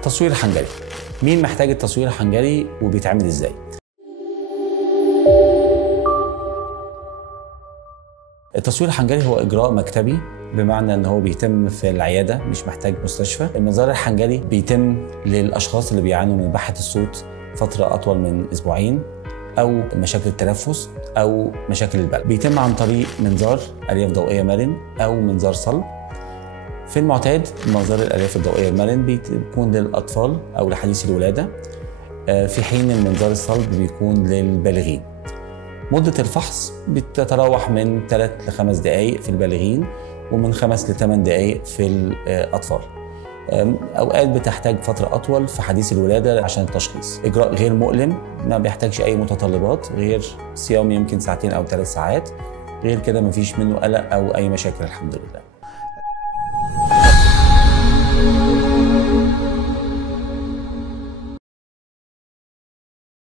التصوير الحنجري. مين محتاج التصوير الحنجري وبيتعمل ازاي؟ التصوير الحنجري هو إجراء مكتبي، بمعنى ان هو بيتم في العيادة، مش محتاج مستشفى. المنظار الحنجري بيتم للأشخاص اللي بيعانوا من بحة الصوت فترة أطول من أسبوعين، أو مشاكل التنفس، أو مشاكل البلع. بيتم عن طريق منظار ألياف ضوئية مرن أو منظار صلب. في المعتاد منظار الألياف الضوئية المرن بيكون للأطفال أو لحديثي الولادة، في حين المنظار الصلب بيكون للبالغين. مدة الفحص بتتراوح من 3 ل 5 دقائق في البالغين، ومن 5 ل 8 دقائق في الأطفال. أوقات بتحتاج فترة أطول في حديث الولادة عشان التشخيص. إجراء غير مؤلم، ما بيحتاجش أي متطلبات غير صيام يمكن 2 أو 3 ساعات. غير كده مفيش منه قلق أو أي مشاكل الحمد لله.